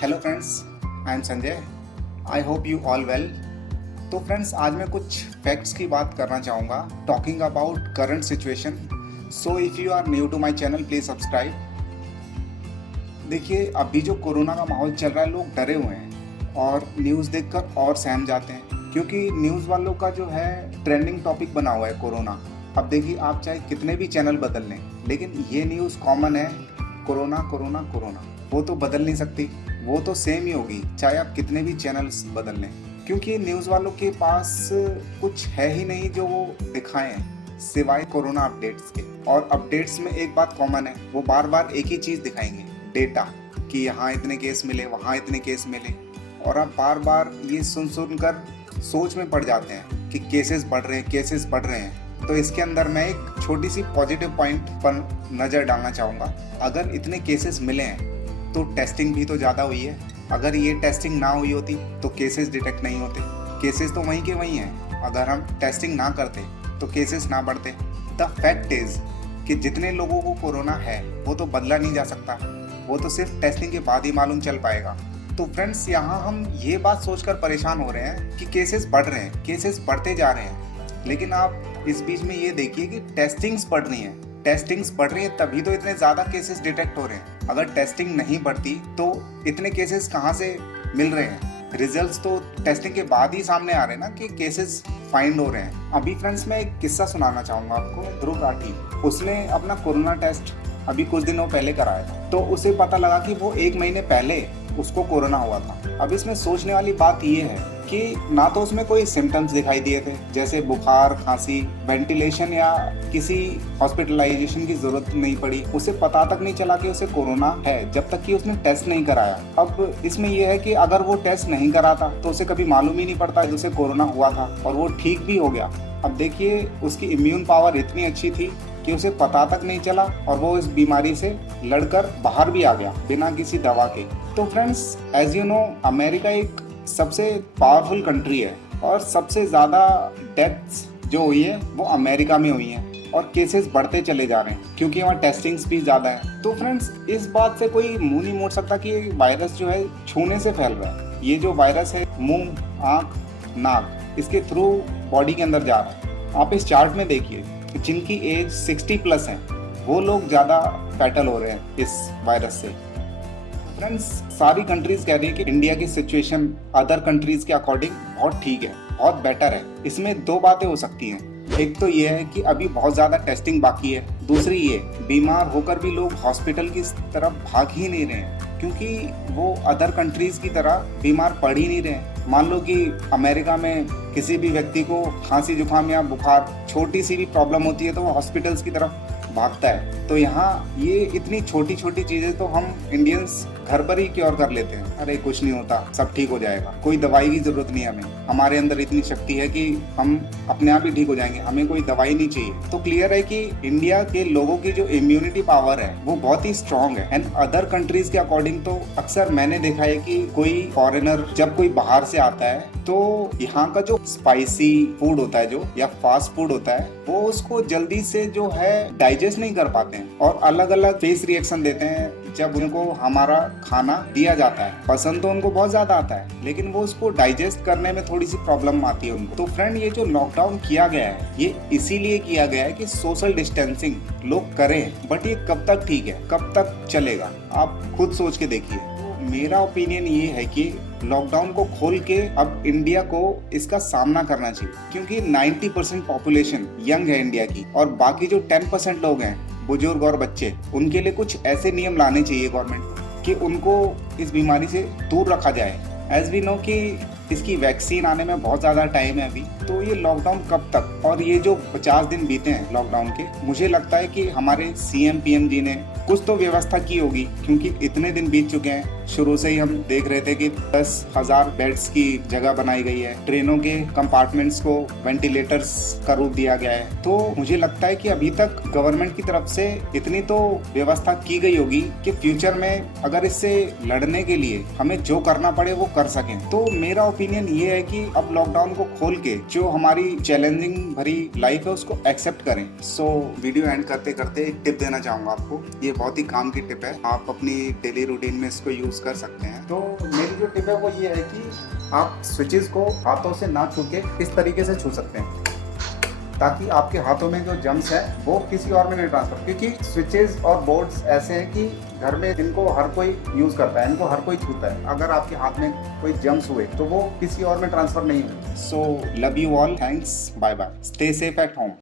Hello friends, I am Sanjay. I hope you all well. तो friends, आज मैं कुछ फैक्ट्स की बात करना चाहूँगा talking about current situation. So if you are new to my channel please subscribe. देखिए, अभी जो कोरोना का माहौल चल रहा है, लोग डरे हुए हैं और न्यूज़ देखकर और सहम जाते हैं, क्योंकि न्यूज़ वालों का जो है ट्रेंडिंग टॉपिक बना हुआ है कोरोना। अब देखिए, आप चाहे कितने भी चैनल बदल लें, लेकिन ये न्यूज़ कॉमन है, कोरोना कोरोना कोरोना। वो तो बदल नहीं सकती, वो तो सेम ही होगी चाहे आप कितने भी चैनल्स बदल लें, क्योंकि न्यूज़ वालों के पास कुछ है ही नहीं जो वो दिखाएं सिवाय कोरोना अपडेट्स के। और अपडेट्स में एक बात कॉमन है, वो बार बार एक ही चीज़ दिखाएंगे, डेटा, कि यहाँ इतने केस मिले, वहाँ इतने केस मिले। और आप बार बार ये सुन कर सोच में पड़ जाते हैं कि केसेस बढ़ रहे हैं, केसेस बढ़ रहे हैं। तो इसके अंदर मैं एक छोटी सी पॉजिटिव पॉइंट पर नज़र डालना चाहूँगा। अगर इतने केसेस मिले हैं तो टेस्टिंग भी तो ज़्यादा हुई है। अगर ये टेस्टिंग ना हुई होती तो केसेस डिटेक्ट नहीं होते। केसेस तो वहीं के वहीं हैं। अगर हम टेस्टिंग ना करते तो केसेस ना बढ़ते। द फैक्ट इज़ कि जितने लोगों को कोरोना है वो तो बदला नहीं जा सकता, वो तो सिर्फ टेस्टिंग के बाद ही मालूम चल पाएगा। तो फ्रेंड्स, यहाँ हम ये बात सोचकर परेशान हो रहे हैं कि केसेस बढ़ रहे हैं, केसेस बढ़ते जा रहे हैं, लेकिन आप इस बीच में ये देखिए कि टेस्टिंग्स बढ़ रही हैं। टेस्टिंग्स बढ़ रही हैं तभी तो इतने ज़्यादा केसेस डिटेक्ट हो रहे हैं। अगर टेस्टिंग नहीं बढ़ती तो इतने केसेस कहाँ से मिल रहे हैं? रिजल्ट्स तो टेस्टिंग के बाद ही सामने आ रहे हैं ना कि केसेस फाइंड हो रहे हैं। अभी फ्रेंड्स, मैं एक किस्सा सुनाना चाहूँगा आपको। ध्रुव राठी, उसने अपना कोरोना टेस्ट अभी कुछ दिनों पहले कराया था, तो उसे पता लगा कि वो 1 महीने पहले उसको कोरोना हुआ था। अब इसमें सोचने वाली बात ये है कि ना तो उसमें कोई सिम्टम्स दिखाई दिए थे, जैसे बुखार, खांसी, वेंटिलेशन या किसी हॉस्पिटलाइजेशन की जरूरत नहीं पड़ी। उसे पता तक नहीं चला कि उसे कोरोना है जब तक कि उसने टेस्ट नहीं कराया। अब इसमें यह है कि अगर वो टेस्ट नहीं कराता तो उसे कभी मालूम ही नहीं पड़ता कि उसे कोरोना हुआ था, और वो ठीक भी हो गया। अब देखिए, उसकी इम्यून पावर इतनी अच्छी थी कि उसे पता तक नहीं चला और वो इस बीमारी से लड़कर बाहर भी आ गया बिना किसी दवा के। तो friends, as you know, America एक सबसे पावरफुल कंट्री है और सबसे ज़्यादा डेथ्स जो हुई है वो अमेरिका में हुई हैं, और केसेस बढ़ते चले जा रहे हैं क्योंकि वहाँ टेस्टिंग्स भी ज़्यादा है। तो फ्रेंड्स, इस बात से कोई मुंह नहीं मोड़ सकता कि ये वायरस जो है छूने से फैल रहा है। ये जो वायरस है मुंह, आँख, नाक, इसके थ्रू बॉडी के अंदर जा रहा है। आप इस चार्ट में देखिए, जिनकी एज 60+ है वो लोग ज़्यादा फैटल हो रहे हैं इस वायरस से। फ्रेंड्स, सारी कंट्रीज कह रही है कि इंडिया की सिचुएशन अदर कंट्रीज के अकॉर्डिंग बहुत ठीक है, बहुत बेटर है। इसमें 2 बातें हो सकती हैं। एक तो ये है कि अभी बहुत ज़्यादा टेस्टिंग बाकी है। दूसरी ये, बीमार होकर भी लोग हॉस्पिटल की तरफ भाग ही नहीं रहे हैं, क्योंकि वो अदर कंट्रीज की तरह बीमार पड़ ही नहीं रहे हैं। मान लो कि अमेरिका में किसी भी व्यक्ति को खांसी, जुकाम या बुखार, छोटी सी भी प्रॉब्लम होती है तो वो हॉस्पिटल्स की तरफ भागता है। तो यहाँ ये इतनी छोटी छोटी चीज़ें तो हम इंडियंस घर पर ही क्योर कर लेते हैं। अरे कुछ नहीं होता, सब ठीक हो जाएगा, कोई दवाई की जरूरत नहीं है हमें, हमारे अंदर इतनी शक्ति है कि हम अपने आप ही ठीक हो जाएंगे, हमें कोई दवाई नहीं चाहिए। तो क्लियर है कि इंडिया के लोगों की जो इम्यूनिटी पावर है वो बहुत ही स्ट्रांग है। एंड अदर कंट्रीज के अकॉर्डिंग तो अक्सर मैंने देखा है कि कोई फॉरेनर जब कोई बाहर से आता है तो यहाँ का जो स्पाइसी फूड होता है जो, या फास्ट फूड होता है, वो उसको जल्दी से जो है डाइजेस्ट नहीं कर पाते हैं और अलग अलग फेस रिएक्शन देते हैं जब उनको हमारा खाना दिया जाता है। पसंद तो उनको बहुत ज्यादा आता है, लेकिन वो उसको डाइजेस्ट करने में थोड़ी सी प्रॉब्लम आती है उनको। तो फ्रेंड, ये जो लॉकडाउन किया गया है ये इसीलिए किया गया है कि सोशल डिस्टेंसिंग लोग करें, बट ये कब तक ठीक है, कब तक चलेगा, आप खुद सोच के देखिए। मेरा ओपिनियन ये है कि लॉकडाउन को खोल के अब इंडिया को इसका सामना करना चाहिए, क्योंकि 90% पॉपुलेशन यंग है इंडिया की, और बाकी जो 10% लोग हैं, बुजुर्ग और बच्चे, उनके लिए कुछ ऐसे नियम लाने चाहिए गवर्नमेंट कि उनको इस बीमारी से दूर रखा जाए। एज वी नो कि इसकी वैक्सीन आने में बहुत ज़्यादा टाइम है अभी, तो ये लॉकडाउन कब तक, और ये जो 50 दिन बीते हैं लॉकडाउन के, मुझे लगता है कि हमारे सीएम पीएम जी ने कुछ तो व्यवस्था की होगी, क्योंकि इतने दिन बीत चुके हैं। शुरू से ही हम देख रहे थे कि 10,000 बेड्स की जगह बनाई गई है, ट्रेनों के कंपार्टमेंट्स को वेंटिलेटर्स का रूप दिया गया है। तो मुझे लगता है कि अभी तक गवर्नमेंट की तरफ से इतनी तो व्यवस्था की गई होगी कि फ्यूचर में अगर इससे लड़ने के लिए हमें जो करना पड़े वो कर सकें। तो मेरा ओपिनियन ये है कि अब लॉकडाउन को खोल के जो हमारी चैलेंजिंग भरी लाइफ है उसको एक्सेप्ट करें। सो वीडियो एंड करते करते एक टिप देना चाहूँगा आपको। ये बहुत ही काम की टिप है, आप अपनी डेली रूटीन में इसको यूज़ कर सकते हैं। तो मेरी जो टिप है वो ये है कि आप स्विचेस को हाथों से ना छू के इस तरीके से छू सकते हैं ताकि आपके हाथों में जो जम्स है वो किसी और में नहीं ट्रांसफर, क्योंकि स्विचेस और बोर्ड्स ऐसे हैं कि घर में इनको हर कोई यूज़ करता है, इनको हर कोई छूता है। अगर आपके हाथ में कोई जम्स हुए तो वो किसी और में ट्रांसफर नहीं हुए। So love you all, thanks, bye bye, stay safe at home.